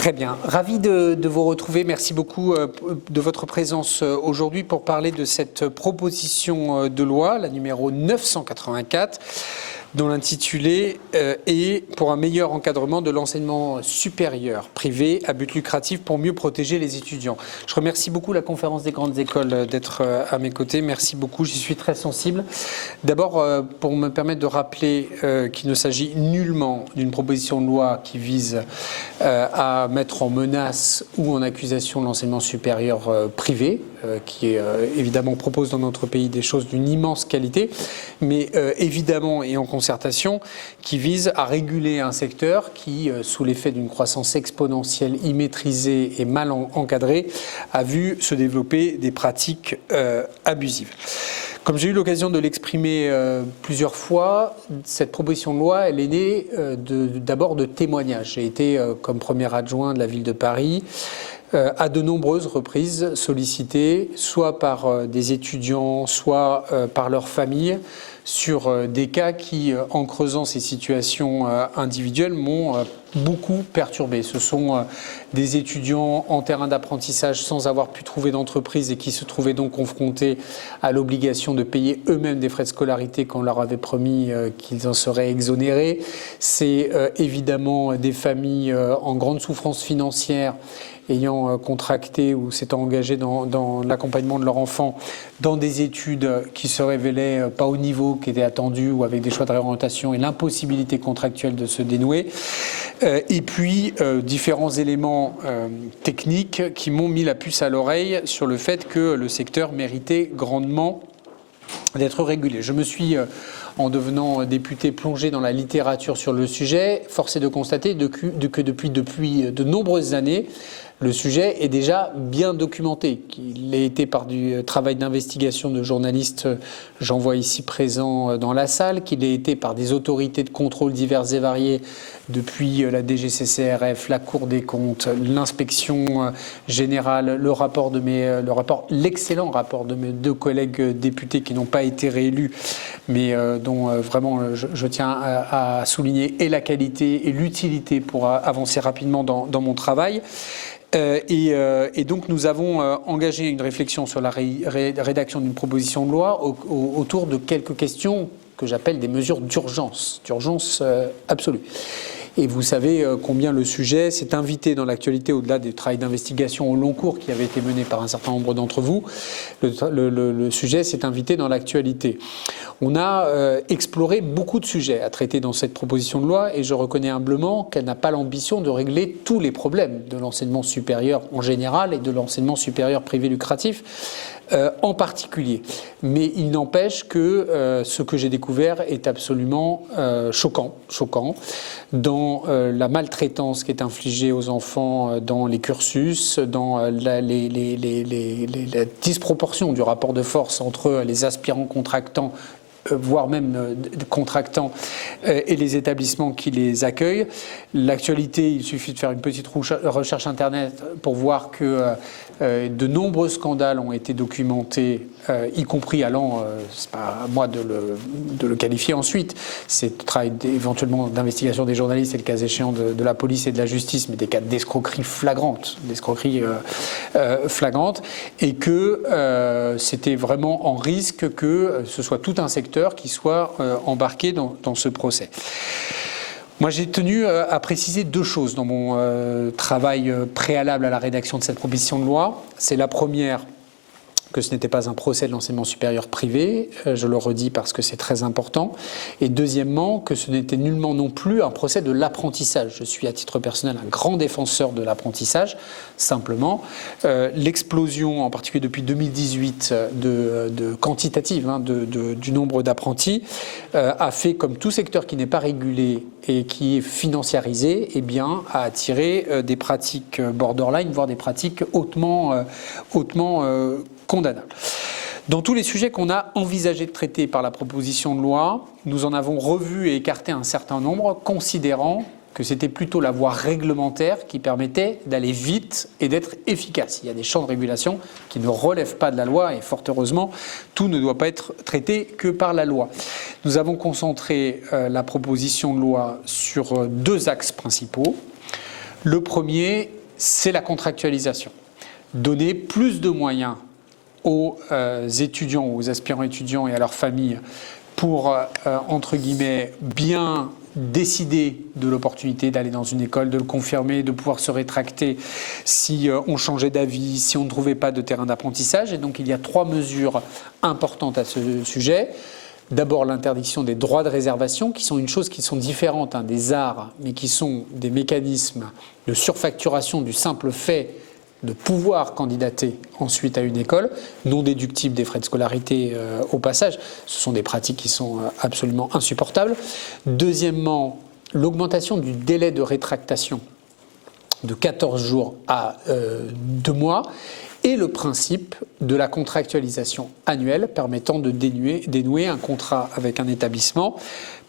Très bien. Ravi de vous retrouver. Merci beaucoup de votre présence aujourd'hui pour parler de cette proposition de loi, la numéro 984, dont l'intitulé est « Pour un meilleur encadrement de l'enseignement supérieur privé à but lucratif pour mieux protéger les étudiants ». Je remercie beaucoup la Conférence des grandes écoles d'être à mes côtés. Merci beaucoup, j'y suis très sensible. D'abord, pour me permettre de rappeler qu'il ne s'agit nullement d'une proposition de loi qui vise à mettre en menace ou en accusation l'enseignement supérieur privé, qui évidemment propose dans notre pays des choses d'une immense qualité, mais évidemment et en concertation, qui vise à réguler un secteur qui, sous l'effet d'une croissance exponentielle immaîtrisée et mal encadrée, a vu se développer des pratiques abusives. Comme j'ai eu l'occasion de l'exprimer plusieurs fois, cette proposition de loi, elle est née d'abord de témoignages. J'ai été, comme premier adjoint de la ville de Paris, à de nombreuses reprises sollicité, soit par des étudiants, soit par leurs familles, sur des cas qui, en creusant ces situations individuelles, m'ont beaucoup perturbé. Ce sont des étudiants en terrain d'apprentissage sans avoir pu trouver d'entreprise et qui se trouvaient donc confrontés à l'obligation de payer eux-mêmes des frais de scolarité qu'on leur avait promis qu'ils en seraient exonérés. C'est évidemment des familles en grande souffrance financière ayant contracté ou s'étant engagés dans l'accompagnement de leur enfant dans des études qui se révélaient pas au niveau qui était attendu ou avec des choix de réorientation et l'impossibilité contractuelle de se dénouer. Et puis différents éléments techniques qui m'ont mis la puce à l'oreille sur le fait que le secteur méritait grandement d'être régulé. Je me suis, en devenant député, plongé dans la littérature sur le sujet. Force est de constater que depuis de nombreuses années, le sujet est déjà bien documenté, qu'il ait été par du travail d'investigation de journalistes, j'en vois ici présents dans la salle, qu'il ait été par des autorités de contrôle diverses et variées, depuis la DGCCRF, la Cour des comptes, l'inspection générale, l'excellent rapport de mes deux collègues députés qui n'ont pas été réélus, mais dont vraiment je tiens à souligner et la qualité et l'utilité pour avancer rapidement dans mon travail. Et donc nous avons engagé une réflexion sur la rédaction d'une proposition de loi autour de quelques questions que j'appelle des mesures d'urgence absolue. Et vous savez combien le sujet s'est invité dans l'actualité au-delà des travaux d'investigation au long cours qui avaient été menés par un certain nombre d'entre vous. Le sujet s'est invité dans l'actualité. On a exploré beaucoup de sujets à traiter dans cette proposition de loi et je reconnais humblement qu'elle n'a pas l'ambition de régler tous les problèmes de l'enseignement supérieur en général et de l'enseignement supérieur privé lucratif en particulier. Mais il n'empêche que ce que j'ai découvert est absolument choquant dans la maltraitance qui est infligée aux enfants dans les cursus, dans la disproportion du rapport de force entre les aspirants contractants voire même contractants et les établissements qui les accueillent. L'actualité, il suffit de faire une petite recherche Internet pour voir que de nombreux scandales ont été documentés, y compris allant, c'est pas à moi de le qualifier ensuite, c'est le travail éventuellement d'investigation des journalistes et le cas échéant de la police et de la justice, mais des cas d'escroquerie flagrante, et que c'était vraiment en risque que ce soit tout un secteur qui soit embarqué dans ce procès. Moi, j'ai tenu à préciser deux choses dans mon travail préalable à la rédaction de cette proposition de loi. C'est la première, que ce n'était pas un procès de l'enseignement supérieur privé, je le redis parce que c'est très important, et deuxièmement, que ce n'était nullement non plus un procès de l'apprentissage. Je suis à titre personnel un grand défenseur de l'apprentissage, simplement. L'explosion, en particulier depuis 2018, quantitative du nombre d'apprentis, a fait, comme tout secteur qui n'est pas régulé et qui est financiarisé, eh bien, a attiré des pratiques borderline, voire des pratiques hautement condamnable. Dans tous les sujets qu'on a envisagé de traiter par la proposition de loi, nous en avons revu et écarté un certain nombre, considérant que c'était plutôt la voie réglementaire qui permettait d'aller vite et d'être efficace. Il y a des champs de régulation qui ne relèvent pas de la loi et fort heureusement, tout ne doit pas être traité que par la loi. Nous avons concentré la proposition de loi sur deux axes principaux. Le premier, c'est la contractualisation. Donner plus de moyens aux étudiants, aux aspirants étudiants et à leurs familles pour, entre guillemets, bien décider de l'opportunité d'aller dans une école, de le confirmer, de pouvoir se rétracter si on changeait d'avis, si on ne trouvait pas de terrain d'apprentissage. Et donc il y a 3 mesures importantes à ce sujet. D'abord l'interdiction des droits de réservation, qui sont une chose qui sont différentes des arts, mais qui sont des mécanismes de surfacturation du simple fait de pouvoir candidater ensuite à une école, non déductible des frais de scolarité au passage. Ce sont des pratiques qui sont absolument insupportables. Deuxièmement, l'augmentation du délai de rétractation de 14 jours à 2 mois et le principe de la contractualisation annuelle permettant de dénouer un contrat avec un établissement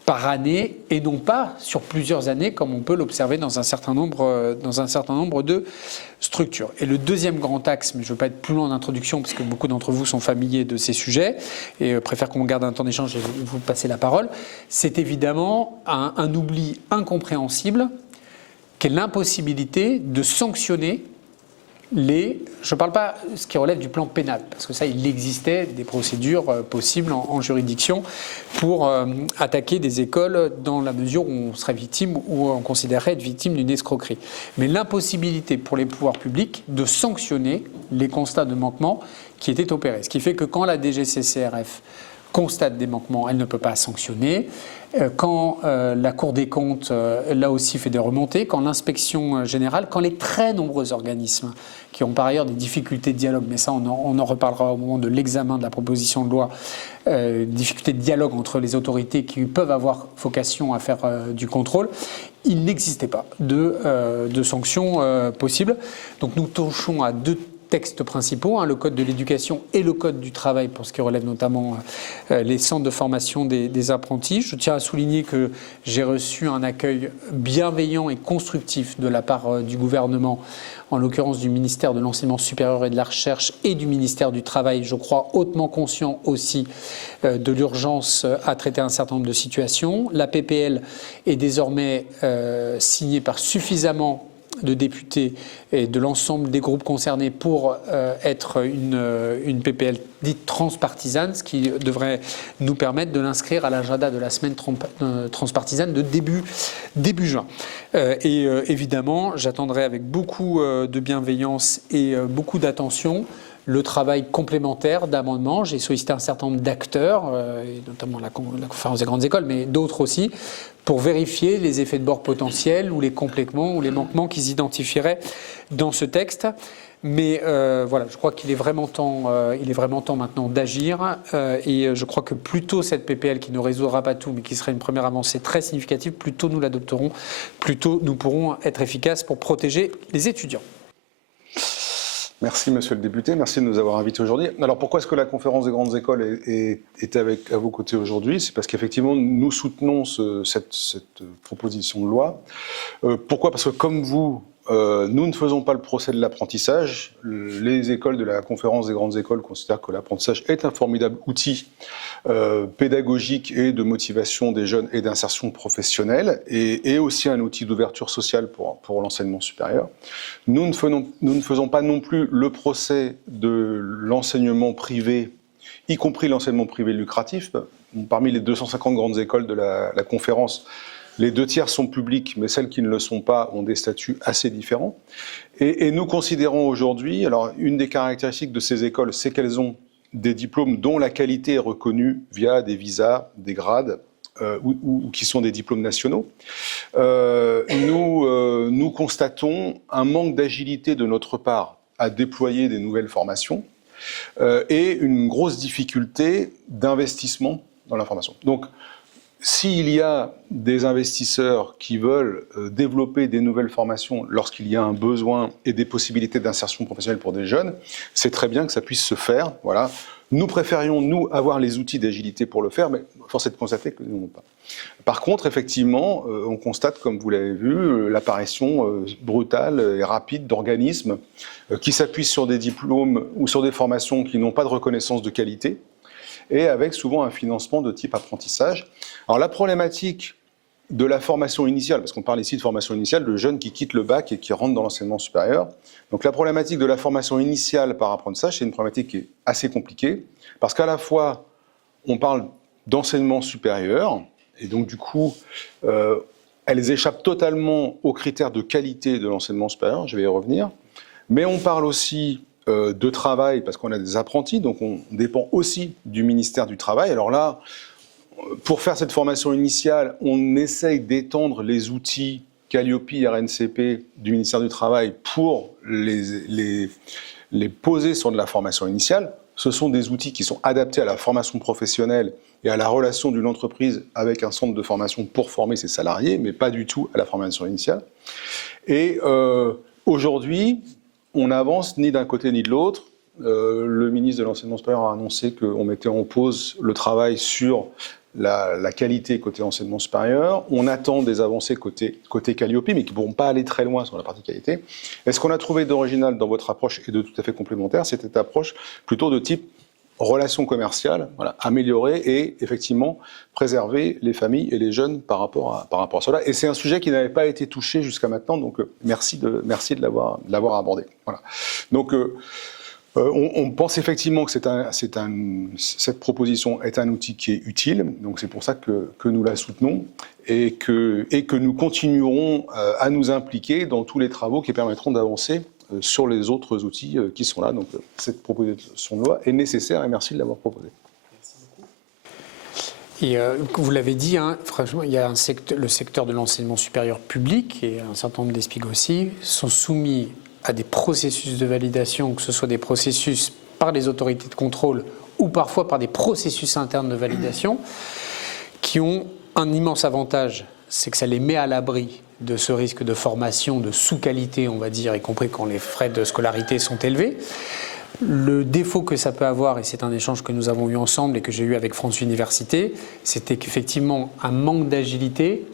par année et non pas sur plusieurs années comme on peut l'observer dans un certain nombre de structures. Et le deuxième grand axe, mais je ne veux pas être plus long en introduction parce que beaucoup d'entre vous sont familiers de ces sujets et préfèrent qu'on garde un temps d'échange et vous passer la parole, c'est évidemment un oubli incompréhensible qu'est l'impossibilité de sanctionner je ne parle pas de ce qui relève du plan pénal, parce que ça, il existait des procédures possibles en juridiction pour attaquer des écoles dans la mesure où on serait victime ou on considérerait être victime d'une escroquerie. Mais l'impossibilité pour les pouvoirs publics de sanctionner les constats de manquement qui étaient opérés. Ce qui fait que quand la DGCCRF constate des manquements, elle ne peut pas sanctionner. Quand la Cour des comptes, là aussi, fait des remontées, quand l'inspection générale, quand les très nombreux organismes qui ont par ailleurs des difficultés de dialogue, mais ça on en reparlera au moment de l'examen de la proposition de loi, difficultés de dialogue entre les autorités qui peuvent avoir vocation à faire du contrôle, il n'existait pas de sanctions possibles. Donc nous touchons à 2 textes principaux, le Code de l'éducation et le Code du travail pour ce qui relève notamment les centres de formation des apprentis. Je tiens à souligner que j'ai reçu un accueil bienveillant et constructif de la part du gouvernement, en l'occurrence du ministère de l'Enseignement supérieur et de la Recherche et du ministère du Travail, je crois hautement conscient aussi de l'urgence à traiter un certain nombre de situations. La PPL est désormais signée par suffisamment de députés et de l'ensemble des groupes concernés pour être une PPL dite transpartisane, ce qui devrait nous permettre de l'inscrire à l'agenda de la semaine transpartisane de début juin. Et évidemment, j'attendrai avec beaucoup de bienveillance et beaucoup d'attention le travail complémentaire d'amendements. J'ai sollicité un certain nombre d'acteurs, notamment la conférence des grandes écoles, mais d'autres aussi, pour vérifier les effets de bord potentiels ou les complétements ou les manquements qu'ils identifieraient dans ce texte. Mais voilà, je crois qu'il est vraiment temps maintenant d'agir. Et je crois que plus tôt cette PPL, qui ne résoudra pas tout, mais qui serait une première avancée très significative, plus tôt nous l'adopterons, plus tôt nous pourrons être efficaces pour protéger les étudiants. Merci, monsieur le député. Merci de nous avoir invités aujourd'hui. Alors, pourquoi est-ce que la conférence des grandes écoles est à vos côtés aujourd'hui? C'est parce qu'effectivement, nous soutenons cette proposition de loi. Pourquoi? Parce que, comme vous, nous ne faisons pas le procès de l'apprentissage. Les écoles de la conférence des grandes écoles considèrent que l'apprentissage est un formidable outil pédagogique et de motivation des jeunes et d'insertion professionnelle, et aussi un outil d'ouverture sociale pour l'enseignement supérieur. Nous ne faisons pas non plus le procès de l'enseignement privé, y compris l'enseignement privé lucratif. Parmi les 250 grandes écoles de la conférence, les 2 tiers sont publiques, mais celles qui ne le sont pas ont des statuts assez différents. Et nous considérons aujourd'hui, alors une des caractéristiques de ces écoles, c'est qu'elles ont des diplômes dont la qualité est reconnue via des visas, des grades, ou qui sont des diplômes nationaux. Nous constatons un manque d'agilité de notre part à déployer des nouvelles formations et une grosse difficulté d'investissement dans la formation. Donc, s'il y a des investisseurs qui veulent développer des nouvelles formations lorsqu'il y a un besoin et des possibilités d'insertion professionnelle pour des jeunes, c'est très bien que ça puisse se faire. Voilà. Nous préférions, nous, avoir les outils d'agilité pour le faire, mais force est de constater que nous n'avons pas. Par contre, effectivement, on constate, comme vous l'avez vu, l'apparition brutale et rapide d'organismes qui s'appuient sur des diplômes ou sur des formations qui n'ont pas de reconnaissance de qualité, et avec souvent un financement de type apprentissage. Alors la problématique de la formation initiale, parce qu'on parle ici de formation initiale, de jeunes qui quittent le bac et qui rentrent dans l'enseignement supérieur. Donc la problématique de la formation initiale par apprentissage, c'est une problématique qui est assez compliquée, parce qu'à la fois, on parle d'enseignement supérieur, et donc du coup, elles échappent totalement aux critères de qualité de l'enseignement supérieur, je vais y revenir, mais on parle aussi de travail, parce qu'on a des apprentis, donc on dépend aussi du ministère du Travail. Alors là, pour faire cette formation initiale, on essaye d'étendre les outils Calliope, RNCP du ministère du Travail pour les poser sur de la formation initiale. Ce sont des outils qui sont adaptés à la formation professionnelle et à la relation d'une entreprise avec un centre de formation pour former ses salariés, mais pas du tout à la formation initiale. Et aujourd'hui, on n'avance ni d'un côté ni de l'autre. Le ministre de l'Enseignement supérieur a annoncé qu'on mettait en pause le travail sur la qualité côté enseignement supérieur. On attend des avancées côté Calliope, mais qui ne pourront pas aller très loin sur la partie qualité. Et ce qu'on a trouvé d'original dans votre approche et de tout à fait complémentaire, c'est cette approche plutôt de type relation commerciale, voilà, améliorer et effectivement préserver les familles et les jeunes par rapport à cela. Et c'est un sujet qui n'avait pas été touché jusqu'à maintenant, donc merci de l'avoir abordé. Voilà. Donc on pense effectivement que cette proposition est un outil qui est utile, donc c'est pour ça que nous la soutenons et que nous continuerons à nous impliquer dans tous les travaux qui permettront d'avancer sur les autres outils qui sont là. Donc cette proposition de loi est nécessaire et merci de l'avoir proposée. Et vous l'avez dit, hein, franchement, il y a le secteur de l'enseignement supérieur public et un certain nombre d'ESPIG aussi sont soumis à des processus de validation, que ce soit des processus par les autorités de contrôle ou parfois par des processus internes de validation, qui ont un immense avantage, c'est que ça les met à l'abri de ce risque de formation de sous-qualité, on va dire, y compris quand les frais de scolarité sont élevés. Le défaut que ça peut avoir, et c'est un échange que nous avons eu ensemble et que j'ai eu avec France Université, c'était qu'effectivement un manque d'agilité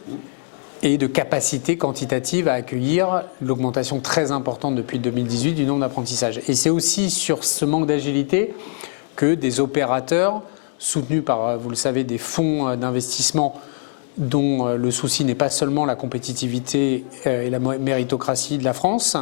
et de capacité quantitative à accueillir l'augmentation très importante depuis 2018 du nombre d'apprentissages. Et c'est aussi sur ce manque d'agilité que des opérateurs soutenus par, vous le savez, des fonds d'investissement dont le souci n'est pas seulement la compétitivité et la méritocratie de la France,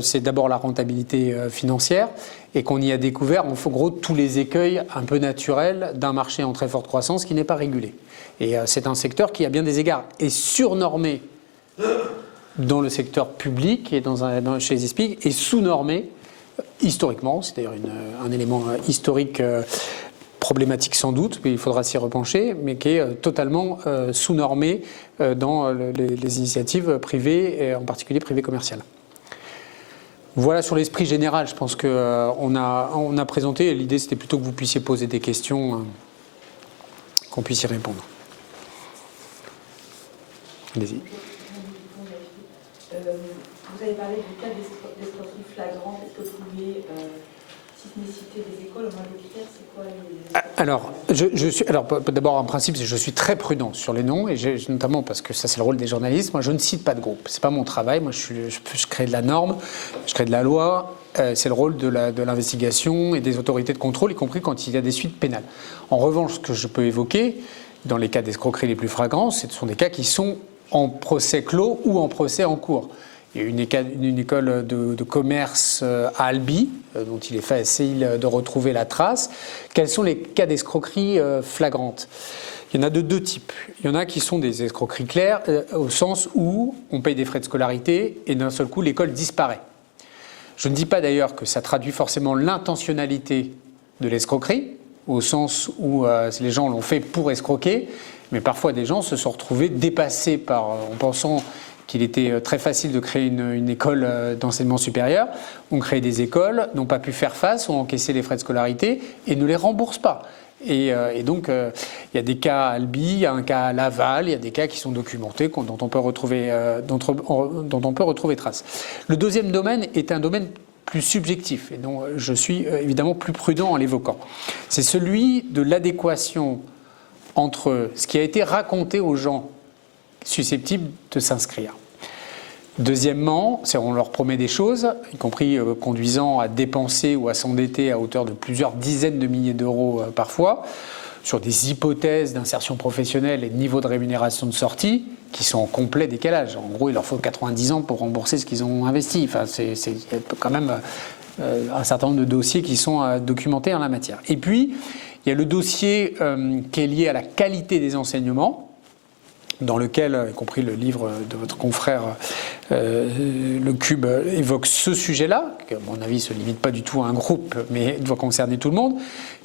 c'est d'abord la rentabilité financière, et qu'on y a découvert en gros tous les écueils un peu naturels d'un marché en très forte croissance qui n'est pas régulé. Et c'est un secteur qui, à bien des égards, est surnormé dans le secteur public et chez les ESPIG, et sous-normé historiquement. C'est d'ailleurs un élément historique problématique sans doute, mais il faudra s'y repencher, mais qui est totalement sous-normé dans les initiatives privées, et en particulier privées commerciales. Voilà sur l'esprit général, je pense qu'on a présenté. L'idée, c'était plutôt que vous puissiez poser des questions, qu'on puisse y répondre. Allez-y. Vous avez parlé du cas d'escroquerie flagrante. Est-ce que vous pouviez citer des écoles? Au moins, les critères, c'est quoi les... Alors, d'abord, en principe, je suis très prudent sur les noms, et notamment parce que ça, c'est le rôle des journalistes. Moi, je ne cite pas de groupe. C'est pas mon travail. Moi, je crée de la norme, je crée de la loi. C'est le rôle de l'investigation et des autorités de contrôle, y compris quand il y a des suites pénales. En revanche, ce que je peux évoquer, dans les cas d'escroquerie les plus flagrants, ce sont des cas qui sont en procès clos ou en procès en cours. Il y a une école de commerce à Albi, dont il est facile de retrouver la trace. Quels sont les cas d'escroquerie flagrantes? Il y en a de deux types. Il y en a qui sont des escroqueries claires, au sens où on paye des frais de scolarité et d'un seul coup l'école disparaît. Je ne dis pas d'ailleurs que ça traduit forcément l'intentionnalité de l'escroquerie, au sens où les gens l'ont fait pour escroquer, mais parfois des gens se sont retrouvés dépassés en pensant qu'il était très facile de créer une école d'enseignement supérieur, ont créé des écoles, n'ont pas pu faire face, ont encaissé les frais de scolarité et ne les remboursent pas. Et donc, il y a des cas à Albi, il y a un cas à Laval, il y a des cas qui sont documentés, dont on peut retrouver trace. Le deuxième domaine est un domaine plus subjectif et dont je suis évidemment plus prudent en l'évoquant. C'est celui de l'adéquation entre ce qui a été raconté aux gens susceptibles de s'inscrire. Deuxièmement, on leur promet des choses, y compris conduisant à dépenser ou à s'endetter à hauteur de plusieurs dizaines de milliers d'euros parfois, sur des hypothèses d'insertion professionnelle et de niveau de rémunération de sortie qui sont en complet décalage. En gros, il leur faut 90 ans pour rembourser ce qu'ils ont investi. Enfin, c'est quand même un certain nombre de dossiers qui sont documentés en la matière. Et puis, il y a le dossier qui est lié à la qualité des enseignements, dans lequel, y compris le livre de votre confrère, Le Cube, évoque ce sujet-là, qui à mon avis ne se limite pas du tout à un groupe, mais doit concerner tout le monde,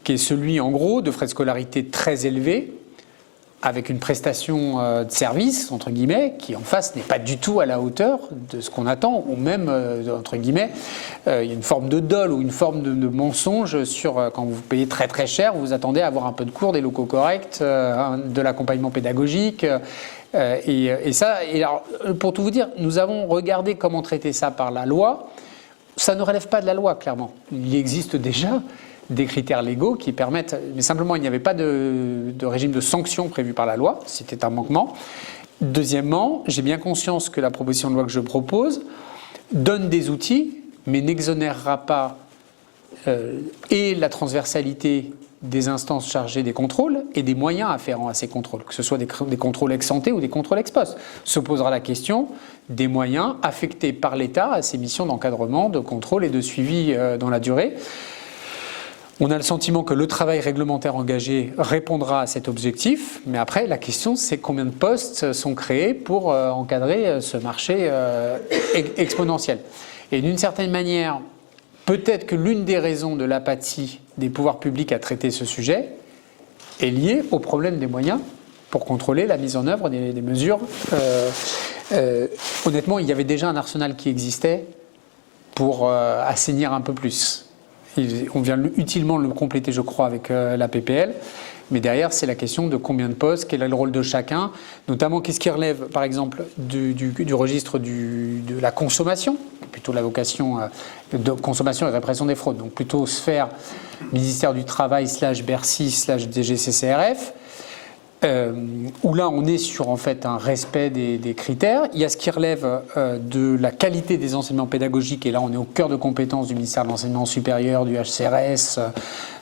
qui est celui, en gros, de frais de scolarité très élevés, avec une prestation de service, entre guillemets, qui en face n'est pas du tout à la hauteur de ce qu'on attend, ou même, entre guillemets, il y a une forme de dol ou une forme de mensonge sur quand vous payez très très cher, vous attendez à avoir un peu de cours, des locaux corrects, de l'accompagnement pédagogique. Et ça, et alors, pour tout vous dire, nous avons regardé comment traiter ça par la loi. Ça ne relève pas de la loi, clairement. Il existe déjà des critères légaux qui permettent, mais simplement il n'y avait pas de régime de sanctions prévu par la loi, c'était un manquement. Deuxièmement, j'ai bien conscience que la proposition de loi que je propose donne des outils, mais n'exonérera pas et la transversalité des instances chargées des contrôles et des moyens afférents à ces contrôles, que ce soit des contrôles ex ante ou des contrôles ex post. Se posera la question des moyens affectés par l'État à ces missions d'encadrement, de contrôle et de suivi dans la durée. On a le sentiment que le travail réglementaire engagé répondra à cet objectif, mais après, la question, c'est combien de postes sont créés pour encadrer ce marché exponentiel. Et d'une certaine manière, peut-être que l'une des raisons de l'apathie des pouvoirs publics à traiter ce sujet est liée au problème des moyens pour contrôler la mise en œuvre des mesures. Honnêtement, il y avait déjà un arsenal qui existait pour assainir un peu plus. On vient utilement le compléter, je crois, avec la PPL. Mais derrière, c'est la question de combien de postes, quel est le rôle de chacun, notamment qu'est-ce qui relève, par exemple, du registre de la consommation, plutôt la vocation de consommation et répression des fraudes, donc plutôt sphère ministère du Travail / Bercy / DGCCRF, où là on est sur en fait un respect des critères. Il y a ce qui relève de la qualité des enseignements pédagogiques, et là on est au cœur de compétences du ministère de l'Enseignement supérieur, du HCRS,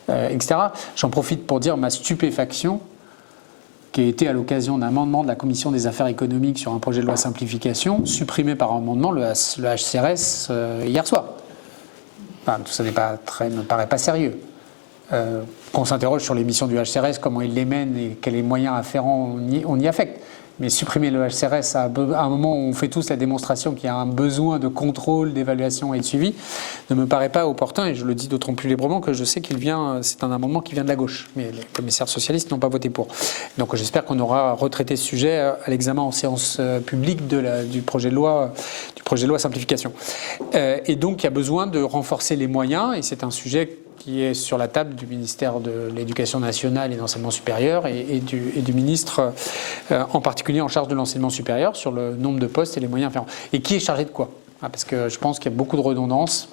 etc. J'en profite pour dire ma stupéfaction, qui a été à l'occasion d'un amendement de la Commission des affaires économiques sur un projet de loi simplification, supprimé par amendement le HCRS hier soir. Enfin, tout ça ne me paraît pas sérieux. Qu'on s'interroge sur les missions du HCRS, comment il les mène et quels moyens afférents on y affecte. Mais supprimer le HCRS à un moment où on fait tous la démonstration qu'il y a un besoin de contrôle, d'évaluation et de suivi ne me paraît pas opportun, et je le dis d'autant plus librement que je sais c'est un amendement qui vient de la gauche, mais les commissaires socialistes n'ont pas voté pour. Donc j'espère qu'on aura retraité ce sujet à l'examen en séance publique du projet de loi simplification. Et donc il y a besoin de renforcer les moyens, et c'est un sujet qui est sur la table du ministère de l'Éducation nationale et de l'Enseignement supérieur et du ministre en particulier en charge de l'enseignement supérieur sur le nombre de postes et les moyens afférents. Et qui est chargé de quoi ? Parce que je pense qu'il y a beaucoup de redondance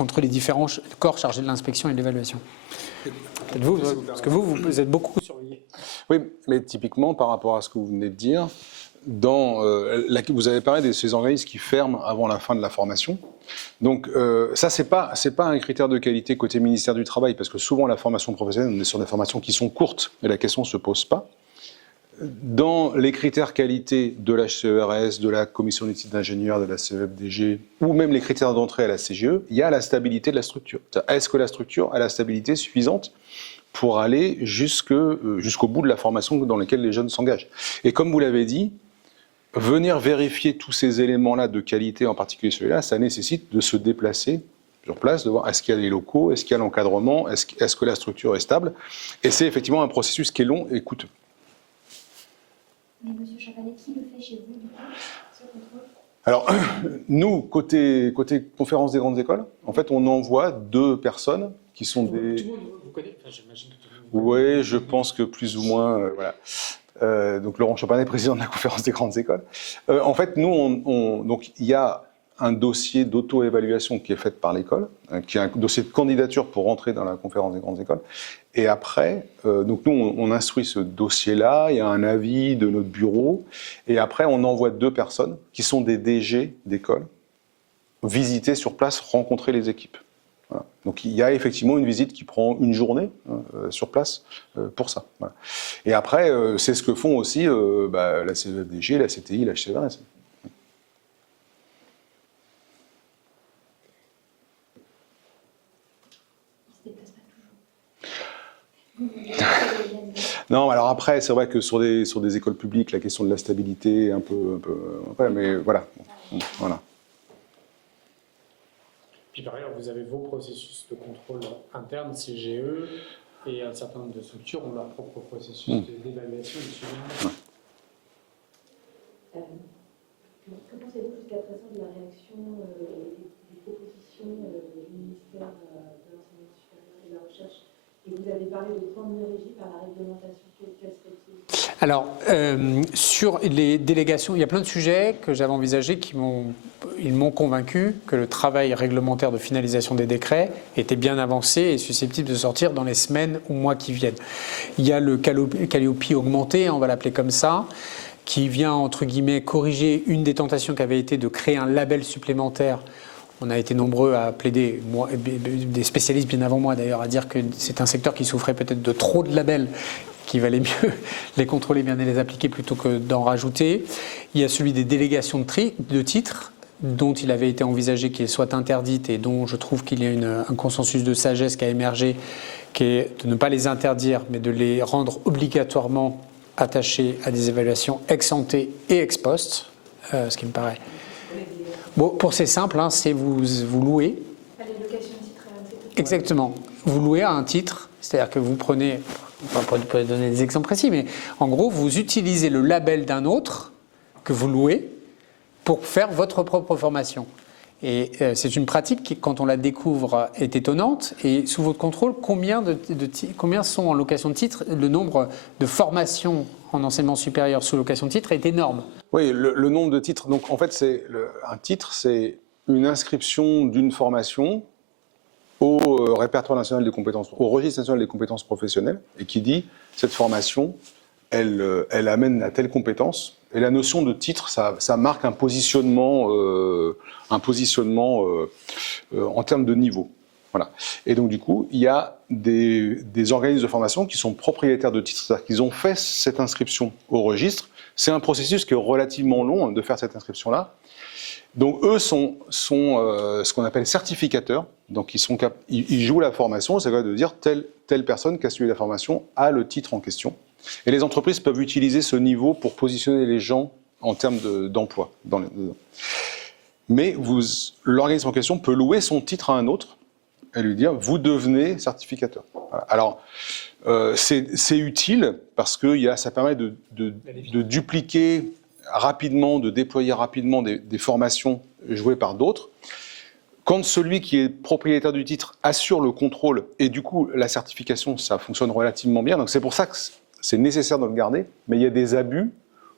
entre les différents corps chargés de l'inspection et de l'évaluation. Parce que vous êtes beaucoup surveillé. Oui, mais typiquement par rapport à ce que vous venez de dire, vous avez parlé de ces organismes qui ferment avant la fin de la formation. Donc ça, c'est pas un critère de qualité côté ministère du Travail, parce que souvent la formation professionnelle, on est sur des formations qui sont courtes et la question ne se pose pas. Dans les critères qualité de l'HCERS, de la commission d'études d'ingénieurs, de la CEFDG, ou même les critères d'entrée à la CGE, il y a la stabilité de la structure. Est-ce que la structure a la stabilité suffisante pour aller jusqu'au bout de la formation dans laquelle les jeunes s'engagent? Et comme vous l'avez dit, venir vérifier tous ces éléments-là de qualité, en particulier celui-là, ça nécessite de se déplacer sur place, de voir est-ce qu'il y a les locaux, est-ce qu'il y a l'encadrement, est-ce que la structure est stable. Et c'est effectivement un processus qui est long et coûteux. Mais M. Chapanet, qui le fait chez vous, du coup, ce contrôle ? Alors, nous, côté conférence des grandes écoles, en fait, on envoie 2 personnes qui sont des... Tout le monde vous connaît, enfin, j'imagine que tout le monde. Oui, je pense que plus ou moins, voilà. Donc Laurent Champanet, président de la conférence des grandes écoles. En fait, nous, donc il y a un dossier d'auto-évaluation qui est fait par l'école, qui est un dossier de candidature pour rentrer dans la conférence des grandes écoles. Et après, donc nous, on instruit ce dossier-là, il y a un avis de notre bureau, et après, on envoie 2 personnes qui sont des DG d'école visiter sur place, rencontrer les équipes. Voilà. Donc il y a effectivement une visite qui prend une journée sur place pour ça. Voilà. Et après, c'est ce que font aussi la CEFDG, la CTI, la HCVRS. Non, alors après, c'est vrai que sur des écoles publiques, la question de la stabilité, un peu mais voilà. Voilà. Puis par ailleurs, vous avez vos processus de contrôle interne, CGE, et un certain nombre de structures ont leur propre processus d'évaluation et de suivi. Que pensez-vous jusqu'à présent de la réaction des propositions du ministère de l'Enseignement supérieur et de la Recherche? Et vous avez parlé de temps mieux régi par la réglementation. Quel serait-il? Alors, sur les délégations, il y a plein de sujets que j'avais envisagés ils m'ont convaincu que le travail réglementaire de finalisation des décrets était bien avancé et susceptible de sortir dans les semaines ou mois qui viennent. Il y a le Calliope augmenté, on va l'appeler comme ça, qui vient, entre guillemets, corriger une des tentations qui avait été de créer un label supplémentaire. On a été nombreux à plaider, des spécialistes bien avant moi d'ailleurs, à dire que c'est un secteur qui souffrait peut-être de trop de labels, qu'il valait mieux les contrôler bien et les appliquer plutôt que d'en rajouter. Il y a celui des délégations de titres, dont il avait été envisagé qu'elles soient interdites et dont je trouve qu'il y a un consensus de sagesse qui a émergé, qui est de ne pas les interdire, mais de les rendre obligatoirement attachés à des évaluations ex ante et ex post, ce qui me paraît... Bon, pour c'est simple, hein, c'est vous louez. À l'élocation de titre. Exactement. Vous louez à un titre, c'est-à-dire que vous prenez, pour donner des exemples précis, mais en gros, vous utilisez le label d'un autre que vous louez pour faire votre propre formation. Et c'est une pratique qui, quand on la découvre, est étonnante. Et sous votre contrôle, combien sont en location de titre? Le nombre de formations en enseignement supérieur sous location de titre est énorme. Oui, le nombre de titres. Donc en fait, un titre, c'est une inscription d'une formation au répertoire national des compétences, au registre national des compétences professionnelles, et qui dit cette formation, elle amène à telle compétence. Et la notion de titre, ça marque un positionnement en termes de niveau. Voilà. Et donc du coup, il y a des organismes de formation qui sont propriétaires de titres, c'est-à-dire qu'ils ont fait cette inscription au registre. C'est un processus qui est relativement long de faire cette inscription-là. Donc eux sont ce qu'on appelle certificateurs. Donc ils jouent la formation, ça veut dire telle personne qui a suivi la formation a le titre en question. Et les entreprises peuvent utiliser ce niveau pour positionner les gens en termes d'emploi. Mais l'organisme en question peut louer son titre à un autre et lui dire « vous devenez certificateur ». Voilà. Alors, c'est utile parce que ça permet de dupliquer rapidement, de déployer rapidement des formations jouées par d'autres. Quand celui qui est propriétaire du titre assure le contrôle et du coup la certification, ça fonctionne relativement bien. Donc c'est pour ça que c'est nécessaire de le garder, mais il y a des abus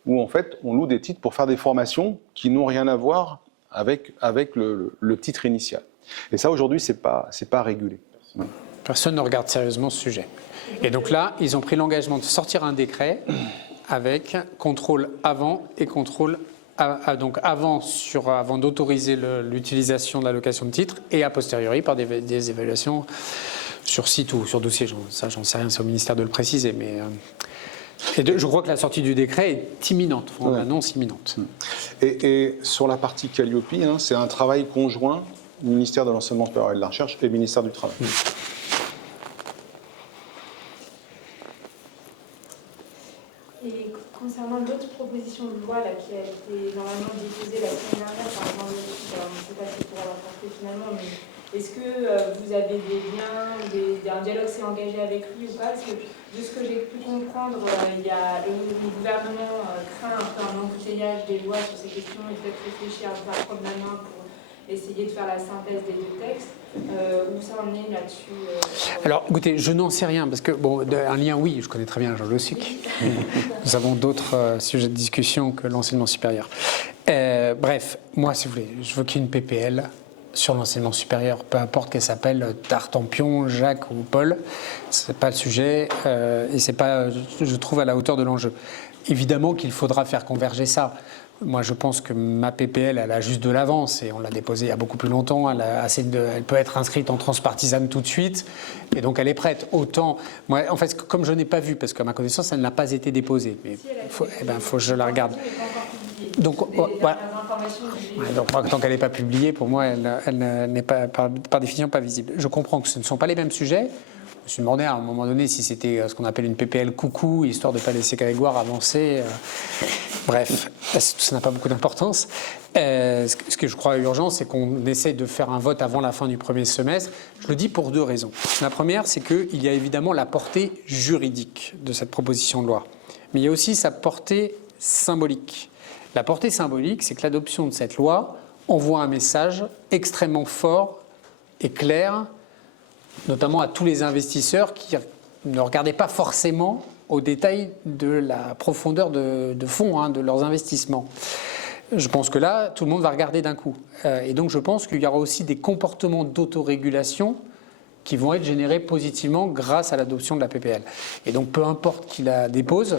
où en fait on loue des titres pour faire des formations qui n'ont rien à voir avec le titre initial. Et ça aujourd'hui c'est pas régulé. Personne ne regarde sérieusement ce sujet. Et donc là, ils ont pris l'engagement de sortir un décret avec contrôle avant et contrôle donc avant d'autoriser l'utilisation de la location de titres et a posteriori par des évaluations sur site ou sur dossier. Ça, j'en sais rien, c'est au ministère de le préciser. Mais je crois que la sortie du décret est imminente, une annonce imminente. Et sur la partie Calliope, c'est un travail conjoint du ministère de l'Enseignement supérieur et de la Recherche et le ministère du Travail. Et concernant l'autre proposition de loi qui a été normalement diffusée la semaine dernière par Jean Le Sud, alors je ne sais pas si pour la porter finalement, mais est-ce que vous avez des liens, un dialogue s'est engagé avec lui ou pas? Parce que de ce que j'ai pu comprendre, le gouvernement craint un peu un embouteillage des lois sur ces questions et peut-être réfléchir à faire prendre la main pour essayer de faire la synthèse des deux textes. Où ça en est là-dessus Alors, écoutez, je n'en sais rien, parce que, un lien, oui, je connais très bien Jean Le Suc. Nous avons d'autres sujets de discussion que l'enseignement supérieur. Bref, moi, si vous voulez, je veux qu'il y ait une PPL sur l'enseignement supérieur, peu importe qu'elle s'appelle Tartampion, Jacques ou Paul, c'est pas le sujet, et c'est pas, je trouve, à la hauteur de l'enjeu. Évidemment qu'il faudra faire converger ça. Moi, je pense que ma PPL, elle a juste de l'avance et on l'a déposée il y a beaucoup plus longtemps. Elle peut être inscrite en transpartisane tout de suite et donc elle est prête. Autant, moi, en fait, comme je n'ai pas vu, parce qu'à ma connaissance, elle n'a pas été déposée, mais faut que je la regarde. Donc, voilà. Ouais, donc moi, tant qu'elle n'est pas publiée, pour moi, elle n'est pas, par définition pas visible. Je comprends que ce ne sont pas les mêmes sujets. Je me suis demandé à un moment donné si c'était ce qu'on appelle une PPL coucou, histoire de ne pas laisser Grégoire avancer. Bref, ça n'a pas beaucoup d'importance. Ce que je crois urgent, c'est qu'on essaye de faire un vote avant la fin du premier semestre. Je le dis pour 2 raisons. La première, c'est qu'il y a évidemment la portée juridique de cette proposition de loi. Mais il y a aussi sa portée symbolique. La portée symbolique, c'est que l'adoption de cette loi envoie un message extrêmement fort et clair, notamment à tous les investisseurs qui ne regardaient pas forcément au détail de la profondeur de fond de leurs investissements. Je pense que là, tout le monde va regarder d'un coup. Et donc je pense qu'il y aura aussi des comportements d'autorégulation qui vont être générés positivement grâce à l'adoption de la PPL. Et donc peu importe qui la dépose,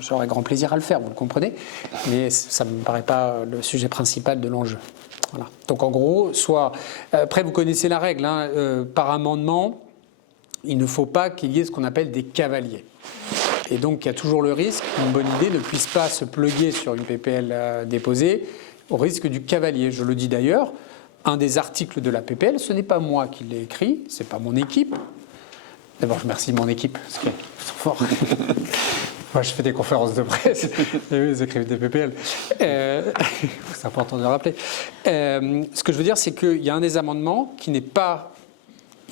j'aurai grand plaisir à le faire, vous le comprenez, mais ça ne me paraît pas le sujet principal de l'enjeu. Voilà. Donc en gros, après vous connaissez la règle, par amendement, il ne faut pas qu'il y ait ce qu'on appelle des cavaliers. Et donc il y a toujours le risque qu'une bonne idée ne puisse pas se pluguer sur une PPL déposée au risque du cavalier. Je le dis d'ailleurs, un des articles de la PPL, ce n'est pas moi qui l'ai écrit, ce n'est pas mon équipe. D'abord, je remercie mon équipe, parce qu'ils sont forts. Moi, je fais des conférences de presse, et eux, ils écrivent des PPL. C'est important de le rappeler. Ce que je veux dire, c'est qu'il y a un des amendements qui n'est pas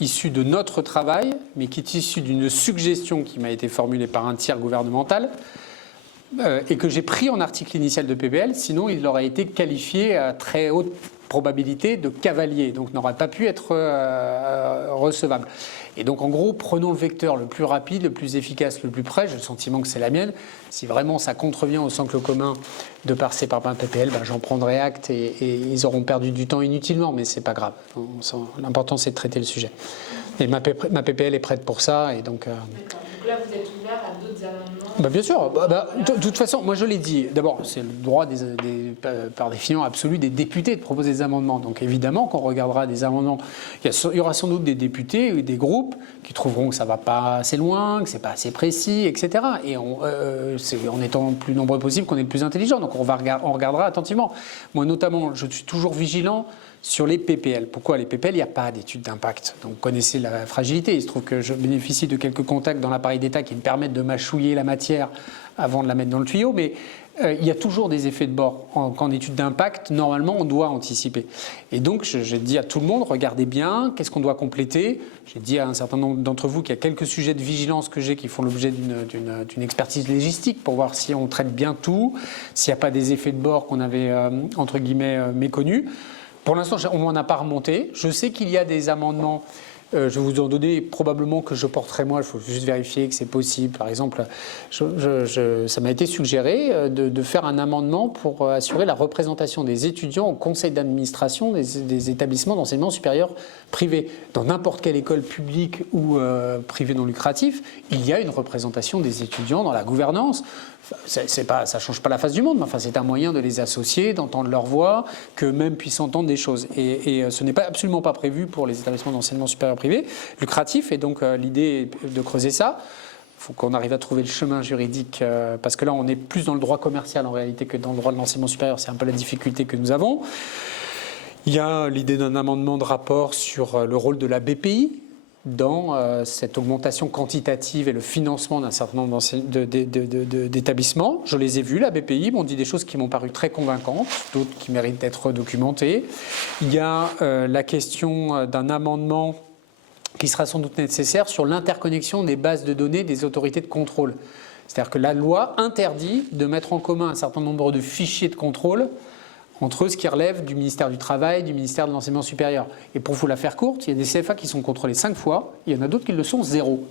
issu de notre travail, mais qui est issu d'une suggestion qui m'a été formulée par un tiers gouvernemental, et que j'ai pris en article initial de PPL, sinon il aurait été qualifié à très haute probabilité de cavalier, donc n'aurait pas pu être recevable. Et donc en gros, prenons le vecteur le plus rapide, le plus efficace, le plus près, j'ai le sentiment que c'est la mienne. Si vraiment ça contrevient au socle commun de passer par un PPL, j'en prendrai acte et ils auront perdu du temps inutilement, mais c'est pas grave. L'important c'est de traiter le sujet. Et ma PPL est prête pour ça, et donc... D'accord. Donc là, vous êtes ouvert à d'autres amendements Bien sûr. De toute façon, moi je l'ai dit. D'abord, c'est le droit par définition absolu des députés de proposer des amendements. Donc évidemment, quand on regardera des amendements, il y aura sans doute des députés ou des groupes qui trouveront que ça ne va pas assez loin, que c'est pas assez précis, etc. Et en étant le plus nombreux possible, qu'on est le plus intelligent. Donc on regardera attentivement. Moi notamment, je suis toujours vigilant sur les PPL. Pourquoi les PPL? Il n'y a pas d'étude d'impact. Donc vous connaissez la fragilité. Il se trouve que je bénéficie de quelques contacts dans l'appareil d'État qui me permettent de mâchouiller la matière avant de la mettre dans le tuyau. Mais il y a toujours des effets de bord. En étude d'impact, normalement, on doit anticiper. Et donc, j'ai dit à tout le monde, regardez bien, qu'est-ce qu'on doit compléter? J'ai dit à un certain nombre d'entre vous qu'il y a quelques sujets de vigilance que j'ai qui font l'objet d'une expertise légistique pour voir si on traite bien tout, s'il n'y a pas des effets de bord qu'on avait, entre guillemets, méconnus. Pour l'instant, on ne m'en a pas remonté. Je sais qu'il y a des amendements, je vais vous en donner probablement que je porterai moi, il faut juste vérifier que c'est possible. Par exemple, ça m'a été suggéré de faire un amendement pour assurer la représentation des étudiants au conseil d'administration des établissements d'enseignement supérieur privés. Dans n'importe quelle école publique ou privée non lucrative, il y a une représentation des étudiants dans la gouvernance. Ça ne change pas la face du monde, mais enfin, c'est un moyen de les associer, d'entendre leur voix, qu'eux-mêmes puissent entendre des choses. Et ce n'est absolument pas prévu pour les établissements d'enseignement supérieur privé lucratifs. Et donc l'idée est de creuser ça. Il faut qu'on arrive à trouver le chemin juridique, parce que là, on est plus dans le droit commercial en réalité que dans le droit de l'enseignement supérieur. C'est un peu la difficulté que nous avons. Il y a l'idée d'un amendement de rapport sur le rôle de la BPI dans cette augmentation quantitative et le financement d'un certain nombre d'établissements. Je les ai vus, la BPI m'ont dit des choses qui m'ont paru très convaincantes, d'autres qui méritent d'être documentées. Il y a la question d'un amendement qui sera sans doute nécessaire sur l'interconnexion des bases de données des autorités de contrôle. C'est-à-dire que la loi interdit de mettre en commun un certain nombre de fichiers de contrôle entre ce qui relève du ministère du Travail, du ministère de l'Enseignement supérieur. Et pour vous la faire courte, il y a des CFA qui sont contrôlés 5 fois, il y en a d'autres qui le sont 0.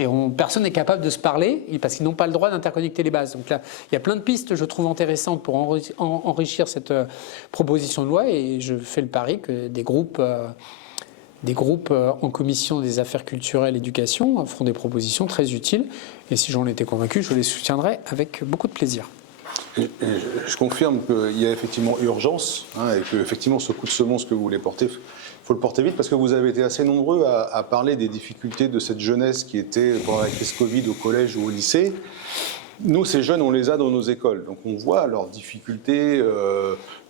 Et personne n'est capable de se parler parce qu'ils n'ont pas le droit d'interconnecter les bases. Donc là, il y a plein de pistes, je trouve, intéressantes pour enrichir cette proposition de loi, et je fais le pari que des groupes en commission des affaires culturelles et éducation feront des propositions très utiles. Et si j'en étais convaincu, je les soutiendrai avec beaucoup de plaisir. Je confirme qu'il y a effectivement urgence, et que effectivement ce coup de semonce que vous voulez porter, il faut le porter vite, parce que vous avez été assez nombreux à parler des difficultés de cette jeunesse qui était pendant la crise Covid au collège ou au lycée. Nous, ces jeunes, on les a dans nos écoles, donc on voit leurs difficultés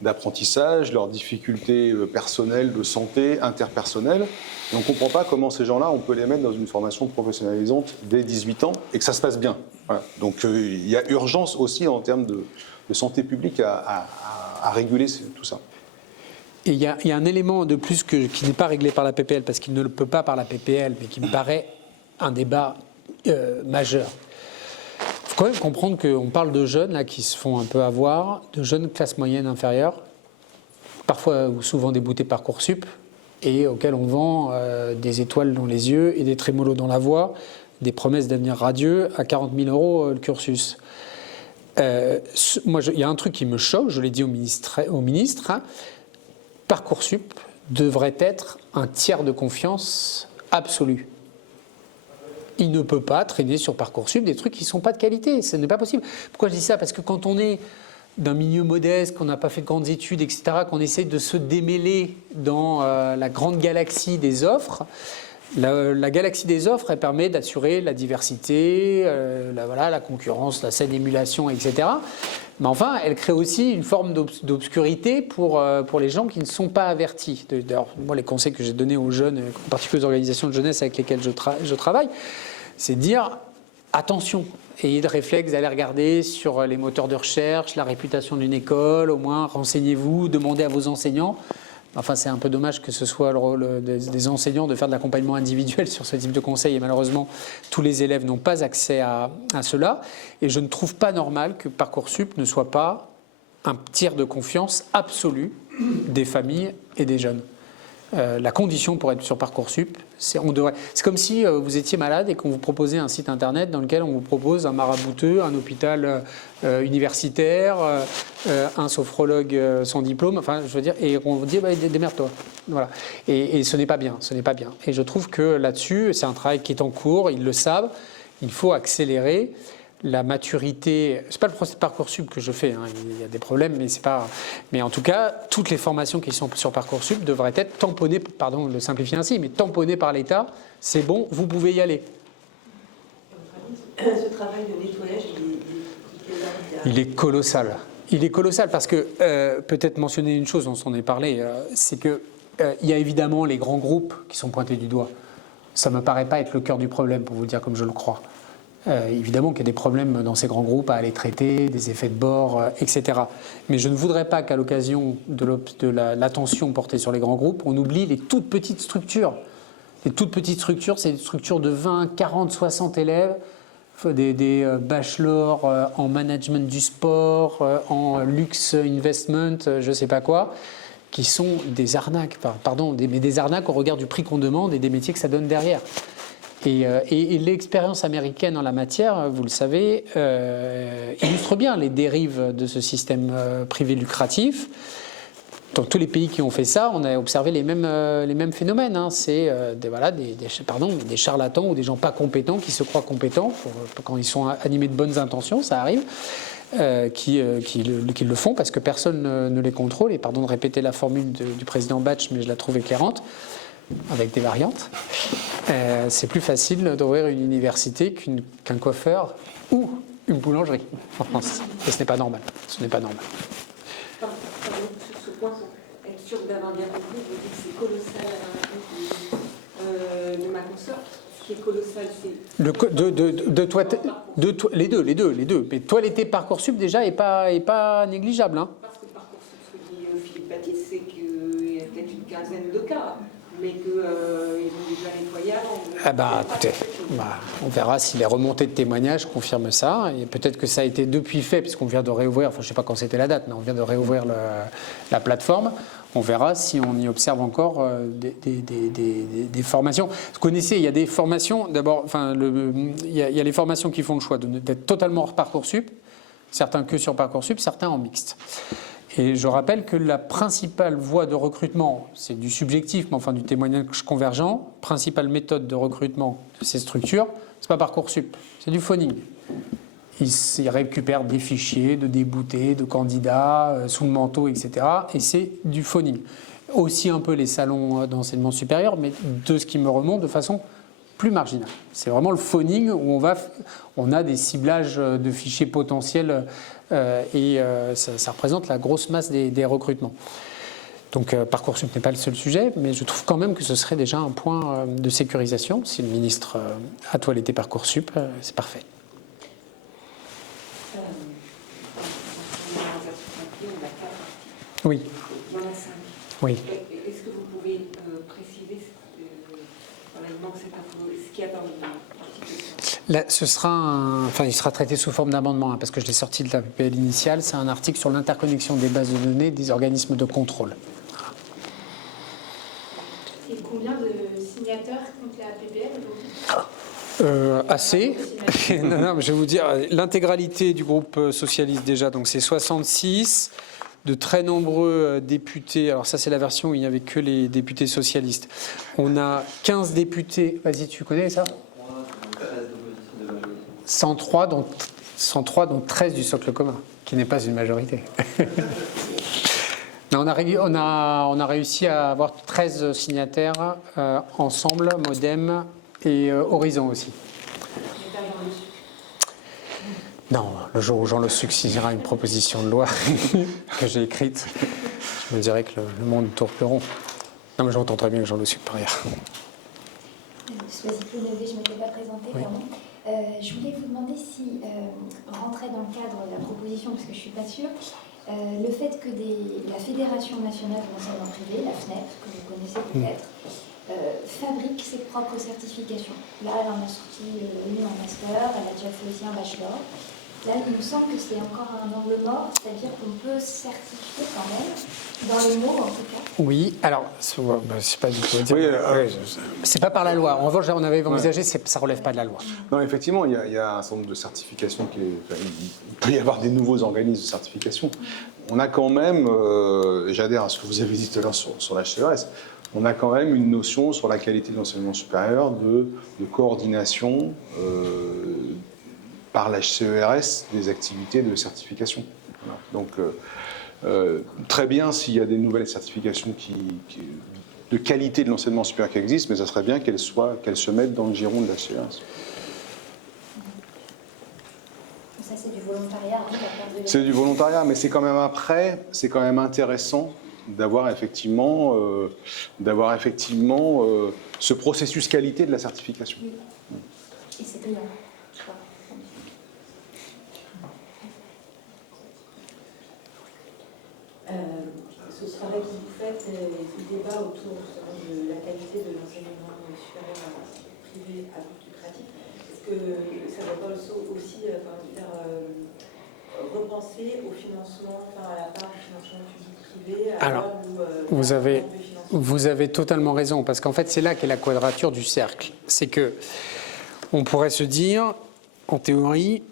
d'apprentissage, leurs difficultés personnelles, de santé, interpersonnelles, et on ne comprend pas comment ces gens-là, on peut les mettre dans une formation professionnalisante dès 18 ans et que ça se passe bien. Voilà. Donc il y a urgence aussi en termes de santé publique à réguler tout ça. Et il y a un élément de plus qui n'est pas réglé par la PPL, parce qu'il ne le peut pas par la PPL, mais qui me paraît un débat majeur. Il faut quand même comprendre qu'on parle de jeunes là, qui se font un peu avoir, de jeunes classe moyenne inférieure, parfois ou souvent déboutés Parcoursup, et auxquels on vend des étoiles dans les yeux et des trémolos dans la voix, des promesses d'avenir radieux à 40 000 € le cursus. Moi, il y a un truc qui me choque, je l'ai dit au ministre, Parcoursup devrait être un tiers de confiance absolu. Il ne peut pas traîner sur Parcoursup des trucs qui ne sont pas de qualité. Ce n'est pas possible. Pourquoi je dis ça? Parce que quand on est d'un milieu modeste, qu'on n'a pas fait de grandes études, etc., qu'on essaie de se démêler dans la grande galaxie des offres, la galaxie des offres, elle permet d'assurer la diversité, la concurrence, la saine émulation, etc. Mais enfin, elle crée aussi une forme d'obscurité pour les gens qui ne sont pas avertis. D'ailleurs, moi, les conseils que j'ai donnés aux jeunes, en particulier aux organisations de jeunesse avec lesquelles je travaille, c'est de dire attention, ayez de réflexe d'aller regarder sur les moteurs de recherche, la réputation d'une école, au moins renseignez-vous, demandez à vos enseignants. Enfin, c'est un peu dommage que ce soit le rôle des enseignants de faire de l'accompagnement individuel sur ce type de conseils, et malheureusement, tous les élèves n'ont pas accès à cela. Et je ne trouve pas normal que Parcoursup ne soit pas un tiers de confiance absolue des familles et des jeunes. La condition pour être sur Parcoursup, c'est comme si vous étiez malade et qu'on vous proposait un site internet dans lequel on vous propose un marabouteux, un hôpital universitaire, un sophrologue sans diplôme, enfin je veux dire, et on vous dit démerde-toi. Voilà. Et ce n'est pas bien, ce n'est pas bien. Et je trouve que là-dessus, c'est un travail qui est en cours, ils le savent, il faut accélérer la maturité. C'est pas le procès de Parcoursup que je fais, il y a des problèmes, mais c'est pas. Mais en tout cas, toutes les formations qui sont sur Parcoursup devraient être tamponnées, pardon de le simplifier ainsi, mais tamponnées par l'État. C'est bon, vous pouvez y aller. Ce travail de nettoyage, il est colossal. Il est colossal parce que peut-être mentionner une chose, on s'en est parlé, c'est que il y a évidemment les grands groupes qui sont pointés du doigt. Ça me paraît pas être le cœur du problème, pour vous le dire comme je le crois. Évidemment qu'il y a des problèmes dans ces grands groupes à aller traiter, des effets de bord, etc. Mais je ne voudrais pas qu'à l'occasion de l'attention portée sur les grands groupes, on oublie les toutes petites structures. Les toutes petites structures, c'est des structures de 20, 40, 60 élèves, des bachelors en management du sport, en luxe investment, je ne sais pas quoi, qui sont des arnaques, mais des arnaques au regard du prix qu'on demande et des métiers que ça donne derrière. Et l'expérience américaine en la matière, vous le savez, illustre bien les dérives de ce système privé lucratif. Dans tous les pays qui ont fait ça, on a observé les mêmes phénomènes. C'est des charlatans ou des gens pas compétents qui se croient compétents quand ils sont animés de bonnes intentions, ça arrive, qui le font parce que personne ne les contrôle. Et pardon de répéter la formule du président Batch, mais je la trouve éclairante. Avec des variantes, c'est plus facile d'ouvrir une université qu'un coiffeur ou une boulangerie en France. Et ce n'est pas normal. Ce n'est pas normal. Sur ce point, être sûr d'avoir bien compris, vous dites que c'est colossal de ma consoeur. Ce qui est colossal, c'est... Les deux. Mais toiletter Parcoursup déjà est pas négligeable. Parce que Parcoursup, ce que dit Philippe Baptiste, c'est qu'il y a peut-être une quinzaine de cas. Mais qu'ils ont déjà nettoyé avant. Écoutez, on verra si les remontées de témoignages confirment ça. Et peut-être que ça a été depuis fait, puisqu'on vient de réouvrir, je ne sais pas quand c'était la date, mais on vient de réouvrir la plateforme. On verra si on y observe encore des formations. Vous connaissez, il y a des formations, d'abord, il y a les formations qui font le choix d'être totalement hors Parcoursup, certains que sur Parcoursup, certains en mixte. Et je rappelle que la principale voie de recrutement, c'est du subjectif, mais enfin du témoignage convergent, principale méthode de recrutement de ces structures, c'est pas Parcoursup, c'est du phoning. ils récupèrent des fichiers de déboutés, de candidats, sous le manteau, etc. Et c'est du phoning. Aussi un peu les salons d'enseignement supérieur, mais de ce qui me remonte de façon plus marginale. C'est vraiment le phoning où on a des ciblages de fichiers potentiels et ça représente la grosse masse des recrutements. Donc Parcoursup n'est pas le seul sujet, mais je trouve quand même que ce serait déjà un point de sécurisation. Si le ministre a toiletté Parcoursup, c'est parfait. Oui. Il y en a 5. Oui. Est-ce que vous pouvez préciser, voilà, il manque cette info, ce qu'il y a dans l'article? Là, il sera traité sous forme d'amendement, parce que je l'ai sorti de la PPL initiale. C'est un article sur l'interconnexion des bases de données des organismes de contrôle. Et combien de signataires compte la PPL aujourd'hui? Assez. Non, mais je vais vous dire, l'intégralité du groupe socialiste déjà, donc c'est 66, de très nombreux députés. Alors ça, c'est la version où il n'y avait que les députés socialistes. On a 15 députés. Vas-y, tu connais ça ? 103, dont 13 du socle commun, qui n'est pas une majorité. Non, on a réussi à avoir 13 signataires ensemble, Modem et Horizon aussi. Non, le jour où Jean Le Suc signera une proposition de loi que j'ai écrite, je me dirais que le monde tourneront. Non, mais j'entends très bien que Jean Le Suc par ailleurs. Sois-y peu levé, je ne m'étais pas présentée, Oui. pardon. Je voulais vous demander si rentrait dans le cadre de la proposition, parce que je ne suis pas sûre, le fait que la Fédération nationale de l'enseignement privé, la FNEF, que vous connaissez peut-être, fabrique ses propres certifications. Là, elle en a sorti une en master, elle a déjà fait aussi un bachelor. Là, il me semble que c'est encore un angle mort, c'est-à-dire qu'on peut certifier quand même, dans les mots en tout cas. Oui, alors, c'est pas du tout. Oui, c'est pas par la loi. En revanche, on avait envisagé, ça relève pas de la loi. Non, effectivement, il y a un certain nombre de certifications il peut y avoir des nouveaux organismes de certification. On a quand même, j'adhère à ce que vous avez dit tout à l'heure sur l'HCERES, on a quand même une notion sur la qualité de l'enseignement supérieur de coordination par l'HCERES des activités de certification. Voilà. Donc, très bien s'il y a des nouvelles certifications de qualité de l'enseignement supérieur qui existent, mais ça serait bien qu'elles se mettent dans le giron de l'HCERES. Ça, c'est du volontariat. C'est du volontariat, mais c'est quand même intéressant d'avoir effectivement ce processus qualité de la certification. Oui. Et c'est payant, je crois. Ce travail que vous faites et ce débat autour de la qualité de l'enseignement supérieur privé à but lucratif, est-ce que ça ne doit pas aussi repenser au financement, à la part du financement public-privé? Alors, vous avez totalement raison, parce qu'en fait, c'est là qu'est la quadrature du cercle. C'est que on pourrait se dire, en théorie,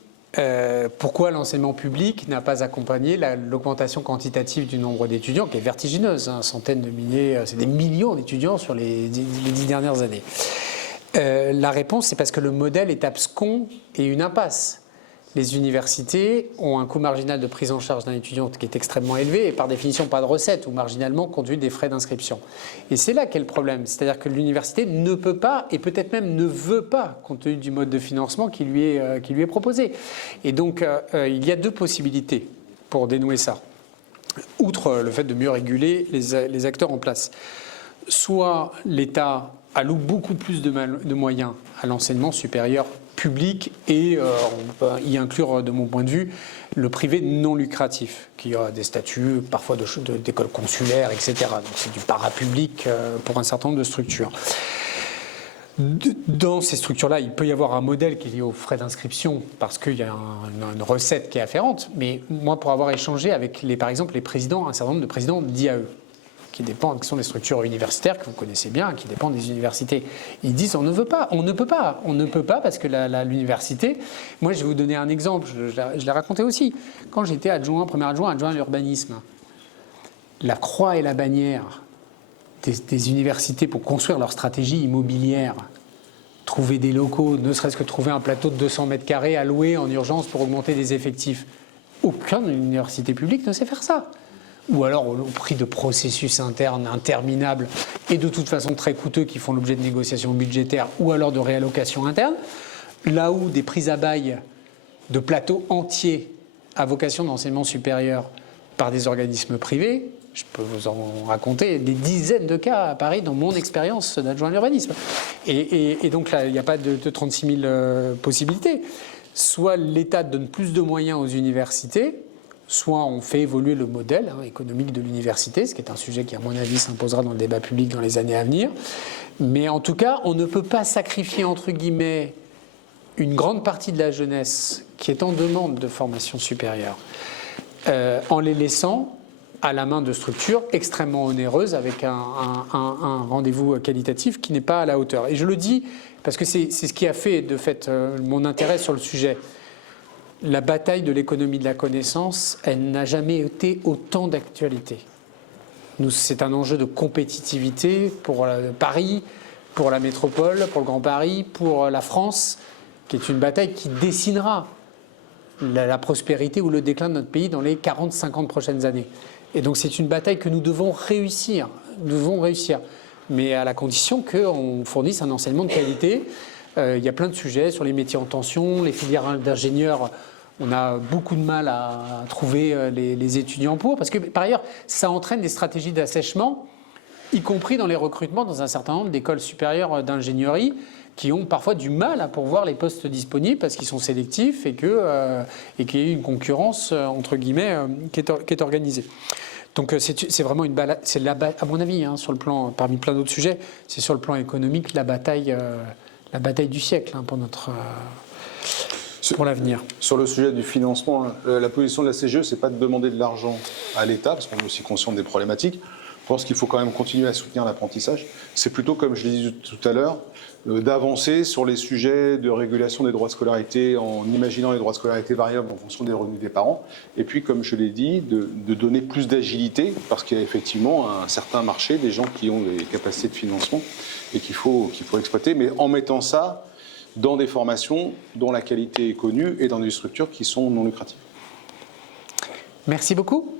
pourquoi l'enseignement public n'a pas accompagné l'augmentation quantitative du nombre d'étudiants, qui est vertigineuse, centaines de milliers, c'est des millions d'étudiants sur les 10 dernières années. La réponse, c'est parce que le modèle est abscon et une impasse. Les universités ont un coût marginal de prise en charge d'un étudiant qui est extrêmement élevé et par définition pas de recettes ou marginalement conduit des frais d'inscription. Et c'est là qu'est le problème, c'est-à-dire que l'université ne peut pas et peut-être même ne veut pas, compte tenu du mode de financement qui lui est proposé. Et donc il y a deux possibilités pour dénouer ça, outre le fait de mieux réguler les acteurs en place. Soit l'État alloue beaucoup plus de moyens à l'enseignement supérieur public et on peut y inclure, de mon point de vue, le privé non lucratif, qui a des statuts parfois d'écoles consulaires, etc. Donc c'est du parapublic pour un certain nombre de structures. Dans ces structures-là, il peut y avoir un modèle qui est lié aux frais d'inscription parce qu'il y a une recette qui est afférente. Mais moi, pour avoir échangé avec, par exemple, un certain nombre de présidents d'IAE, qui sont des structures universitaires que vous connaissez bien, qui dépendent des universités. Ils disent on ne peut pas parce que l'université. Moi, je vais vous donner un exemple. Je l'ai raconté aussi. Quand j'étais premier adjoint à l'urbanisme, la croix et la bannière des universités pour construire leur stratégie immobilière trouver des locaux, ne serait-ce que trouver un plateau de 200 mètres carrés à louer en urgence pour augmenter des effectifs. Aucune université publique ne sait faire ça. Ou alors au prix de processus internes interminables et de toute façon très coûteux qui font l'objet de négociations budgétaires ou alors de réallocations internes. Là où des prises à bail de plateaux entiers à vocation d'enseignement supérieur par des organismes privés, je peux vous en raconter des dizaines de cas à Paris dans mon expérience d'adjoint à l'urbanisme. Et donc là, il n'y a pas de 36 000 possibilités. Soit l'État donne plus de moyens aux universités, soit on fait évoluer le modèle économique de l'université, ce qui est un sujet qui, à mon avis, s'imposera dans le débat public dans les années à venir. Mais en tout cas, on ne peut pas sacrifier, entre guillemets, une grande partie de la jeunesse qui est en demande de formation supérieure en les laissant à la main de structures extrêmement onéreuses avec un rendez-vous qualitatif qui n'est pas à la hauteur. Et je le dis parce que c'est ce qui a fait, de fait, mon intérêt sur le sujet. La bataille de l'économie de la connaissance, elle n'a jamais été autant d'actualité. C'est un enjeu de compétitivité pour Paris, pour la métropole, pour le Grand Paris, pour la France, qui est une bataille qui dessinera la prospérité ou le déclin de notre pays dans les 40-50 prochaines années. Et donc c'est une bataille que nous devons réussir. Nous devons réussir. Mais à la condition qu'on fournisse un enseignement de qualité. Il y a plein de sujets sur les métiers en tension, les filières d'ingénieurs. On a beaucoup de mal à trouver les étudiants pour. Parce que par ailleurs, ça entraîne des stratégies d'assèchement, y compris dans les recrutements dans un certain nombre d'écoles supérieures d'ingénierie, qui ont parfois du mal à pourvoir les postes disponibles parce qu'ils sont sélectifs et qu'il y a une concurrence, entre guillemets, qui est organisée. Donc c'est vraiment une balade, à mon avis, sur le plan, parmi plein d'autres sujets, c'est sur le plan économique la bataille du siècle pour l'avenir. Sur le sujet du financement, la position de la CGE, c'est pas de demander de l'argent à l'État, parce qu'on est aussi conscient des problématiques. Je pense qu'il faut quand même continuer à soutenir l'apprentissage. C'est plutôt, comme je l'ai dit tout à l'heure, d'avancer sur les sujets de régulation des droits de scolarité en imaginant les droits de scolarité variables en fonction des revenus des parents. Et puis, comme je l'ai dit, de donner plus d'agilité, parce qu'il y a effectivement un certain marché, des gens qui ont des capacités de financement et qu'il faut exploiter, mais en mettant ça dans des formations dont la qualité est connue et dans des structures qui sont non lucratives. Merci beaucoup.